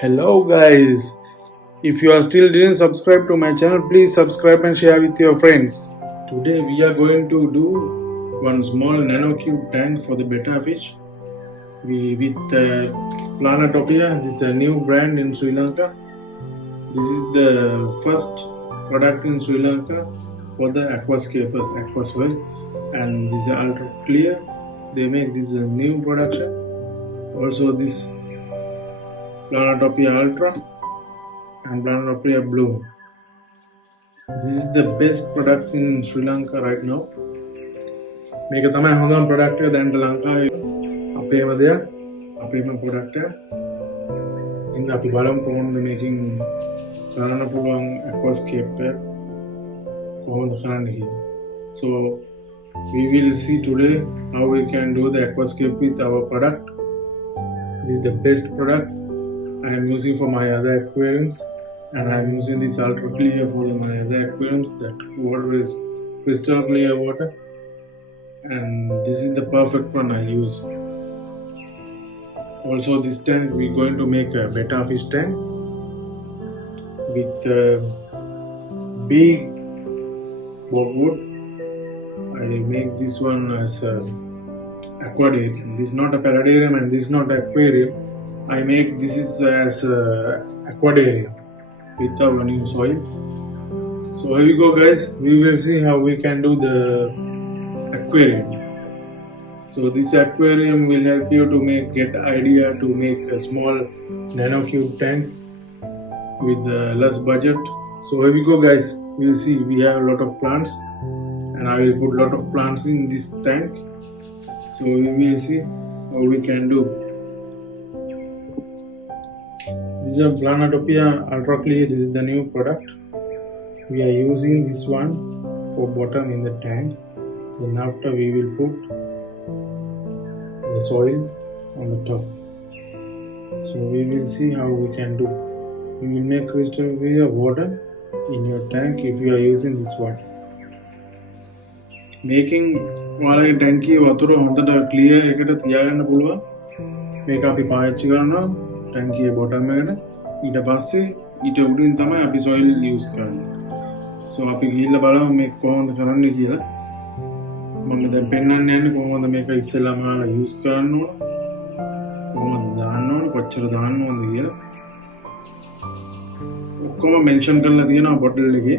Hello guys, if you are still didn't subscribe to my channel, please subscribe and share with your friends. Today we are going to do one small nanocube tank for the betta fish with Planetopia. This is a new brand in Sri Lanka. This is the first product in Sri Lanka for the aquascapers, aquasoil, and this is ultra clear. They make this a new production. Also this Planetopia Ultra and Planetopia Bloom. This is the best products in Sri Lanka right now. මේක තමයි හොඳම product එක දැන් ලංකාවේ අපේම දෙයක් අපේම product එක. ඉතින් අපි බලමු කොහොමද මේකෙන් කරන්න පුළුවන් aquascape එක කොහොමද කරන්න කියලා. So we will see today how we can do the aquascape with our product. This is the best product I am using for my other aquariums, and I am using this ultra clear for my other aquariums. That water is crystal clear water, and this is the perfect one I use. Also this tank we're going to make a betta fish tank with big boardwood. I make this one as a aquarium. This is not a paradarium and this is not an aquarium. I make this is as a aquarium with our new soil. So here we go guys, we will see how we can do the aquarium. So this aquarium will help you to get idea to make a small nanocube tank with less budget. So here we go guys, we will see. We have a lot of plants and I will put a lot of plants in this tank. So we will see how we can do. This is a Planetopia Ultra Clear. This is the new product. We are using this one for bottom in the tank. Then after we will put the soil on the top. So we will see how we can do. You will make crystal clear water in your tank if you are using this one. Making ඔයාලගේ ටැංකියේ වතුර හොඳට clear එකට තියාගන්න පුළුවන්. මේක අපි පාවිච්චි කරනවා ටැංකියේ බොටම් එකට. ඊට පස්සේ ඊට උඩින් තමයි අපි soil use කරන්නේ. So අපි ගිහිල්ලා බලමු මේක කොහොමද කරන්නේ කියලා. මම දැන් පෙන්නන්න යන්නේ කොහොමද මේක ඉස්සෙල්ලාම use කරන්න ඕන. කොහොමද දාන්න ඕන, කොච්චර දාන්න ඕනද කියලා. ඔක්කොම මෙන්ෂන් කරලා තියෙනවා බොටල් එකේ.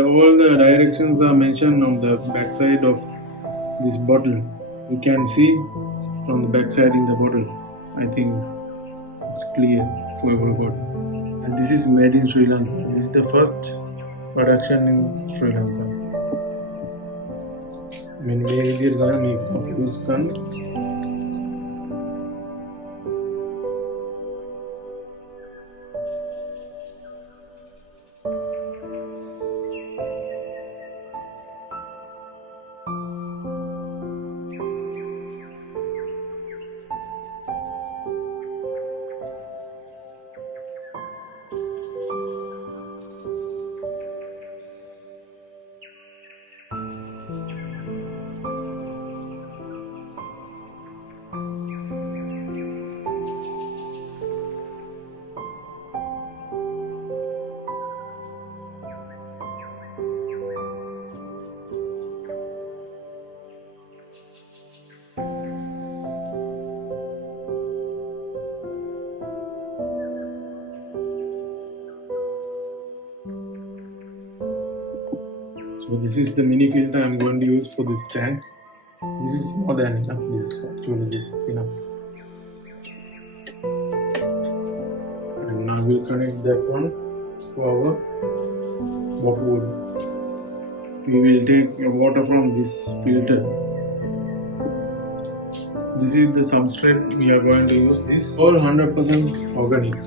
All the directions are mentioned on the back side of this bottle. You can see from the back side in the bottle. I think it's clear for everybody. And this is made in Sri Lanka. This is the first production in Sri Lanka. When we use gun. So this is the mini filter I'm going to use for this tank. This is more than enough. This is enough. And now we'll connect that one to our boardwood. We will take water from this filter. This is the substrate we are going to use. This all 100% organic.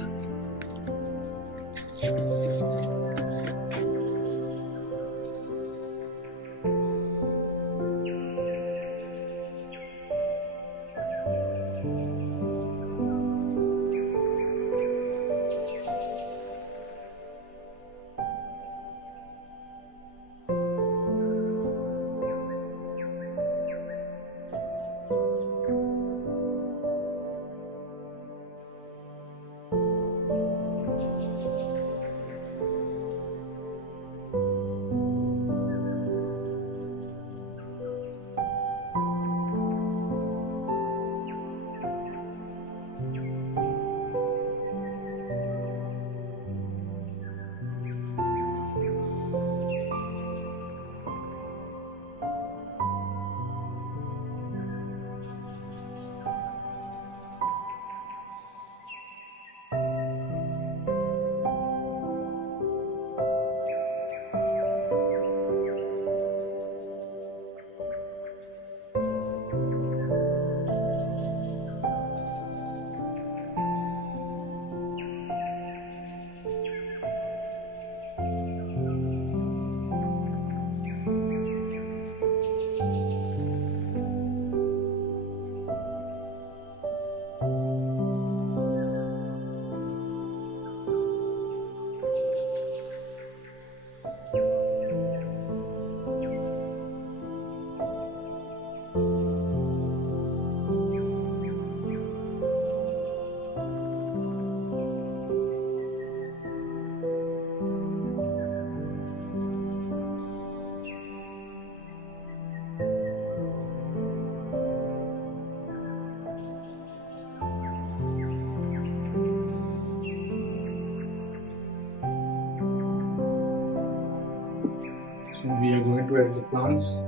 So we are going to add the plants.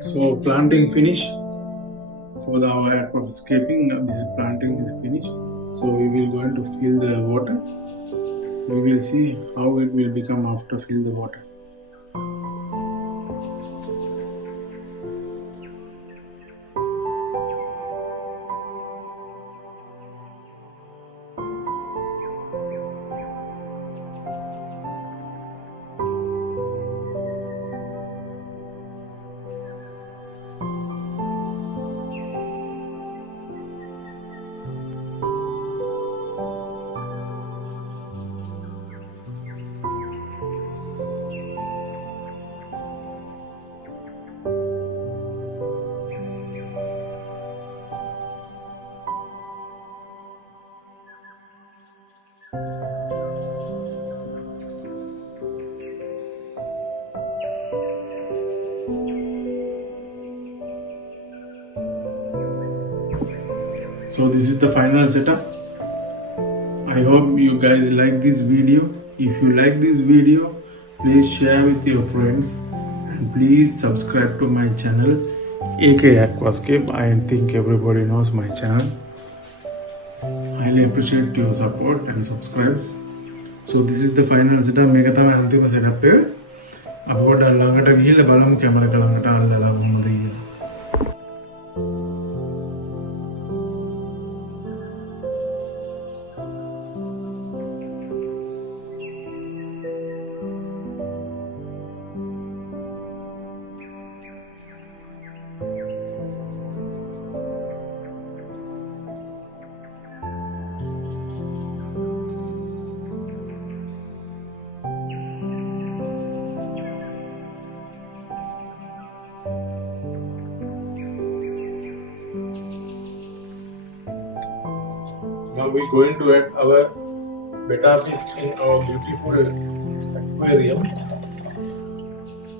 So planting finish for our aquascaping. This planting is finished. So we will going to fill the water. We will see how it will become after fill the water. So this is the final setup. I hope you guys like this video. If you like this video, please share with your friends and please subscribe to my channel AK Aquascape. I think everybody knows my channel. Highly appreciate your support and subscribes. So this is the final setup. මේක තමයි අන්තිම setup එක. අපි පොඩ්ඩක් ළඟට ගිහිල්ලා බලමු camera එක ළඟට අල්ලලා මොනවද කියලා. Now we're going to add our betta fish in our beautiful aquarium.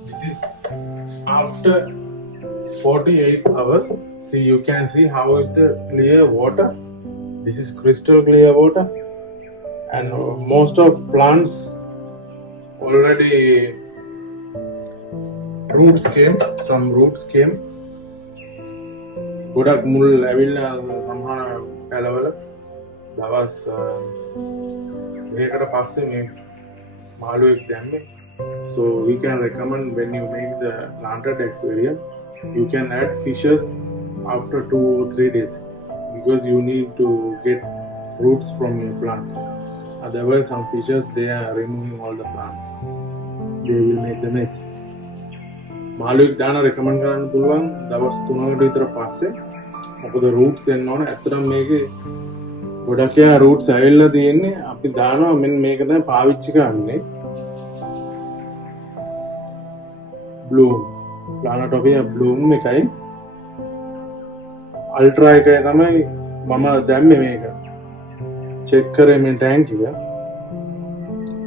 This is after 48 hours. See, you can see how is the clear water. This is crystal clear water, and most of plants already roots came. Some roots came. ගොඩක් මුල් ඇවිල්ලා සමහර පැලවල දවස් මේකට පස්සේ මේ මාළුවෙක් දැම්මේ. So we can recommend when you make the planted aquarium, you can add fishes after 2 or 3 days because you need to get roots from your plants. Otherwise some fishes they are removing all the plants. They will make the mess. මාළුවෙක් දාන recommend කරන්න පුළුවන් දවස් 3කට විතර පස්සේ. මොකද roots එන්න ඕන. ඇත්තටම මේකේ ගොඩක් රූට්ස් ඇවිල්ලා තියෙන්නේ. අපි දානවා මෙන්න මේක තමයි පාවිච්චි කරන්නේ. බ්ලූම් ප්ලානටෝපියා බ්ලූම් එකයි අල්ට්‍රා එකයි තමයි මම දැම්මේ මේක. චෙක් කරේ මේ ටැංක් එක.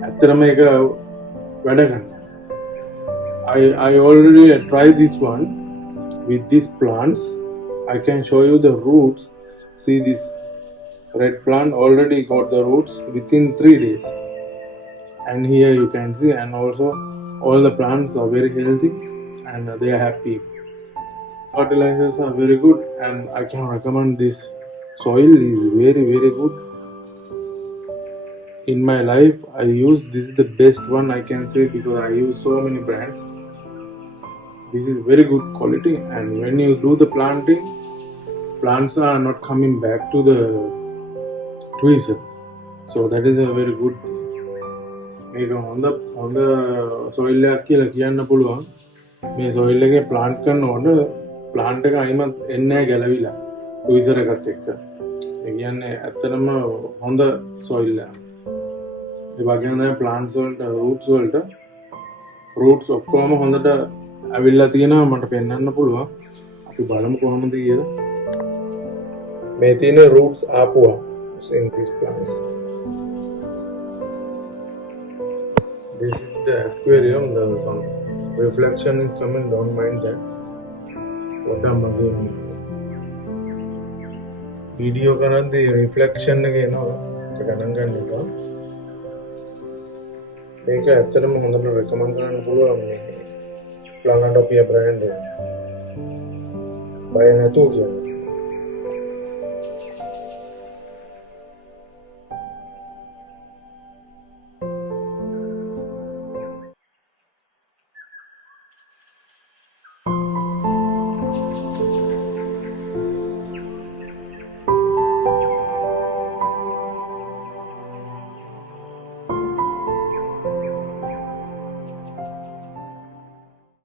ඇත්තටම මේක වැඩ කරනවා. I already tried this one with these plants. I can show you the roots. See this red plant already got the roots within 3 days, and here you can see, and also all the plants are very healthy and they are happy. Fertilizers are very good, and I can recommend this. Soil is very good. In my life I use this is the best one I can say, because I use so many brands. This is very good quality, and when you do the planting, plants are not coming back to the tweezer, so that is a very good thing. මේක හොඳ soil එකක් කියලා කියන්න පුළුවන්. මේ soil එකේ plant කරනකොට plant එක අයිමත් එන්නේ නැහැ ගැලවිලා ට්විසර් එකත් එක්ක. ඒ කියන්නේ ඇත්තටම හොඳ සොයිල් එකක්. ඒ වගේම තමයි ප්ලාන්ට්ස් වලට රූට්ස් ඔක්කොම හොඳට ඇවිල්ලා තියෙනවා. මට පෙන්වන්න පුළුවන්. අපි බලමු කොහොමද කියලා. මේ තියෙන roots ආපුවා in these plants. This is the aquarium. The some reflection is coming. Don't mind that. What am I doing? Video කරද්දී reflection එක එනවා. ඒක ගණන් ගන්න එපා. මේක ඇත්තටම හොඳට recommend කරන්න පුළුවන් මේ Planetopia brand එක. බය නැතුව කියන්නේ.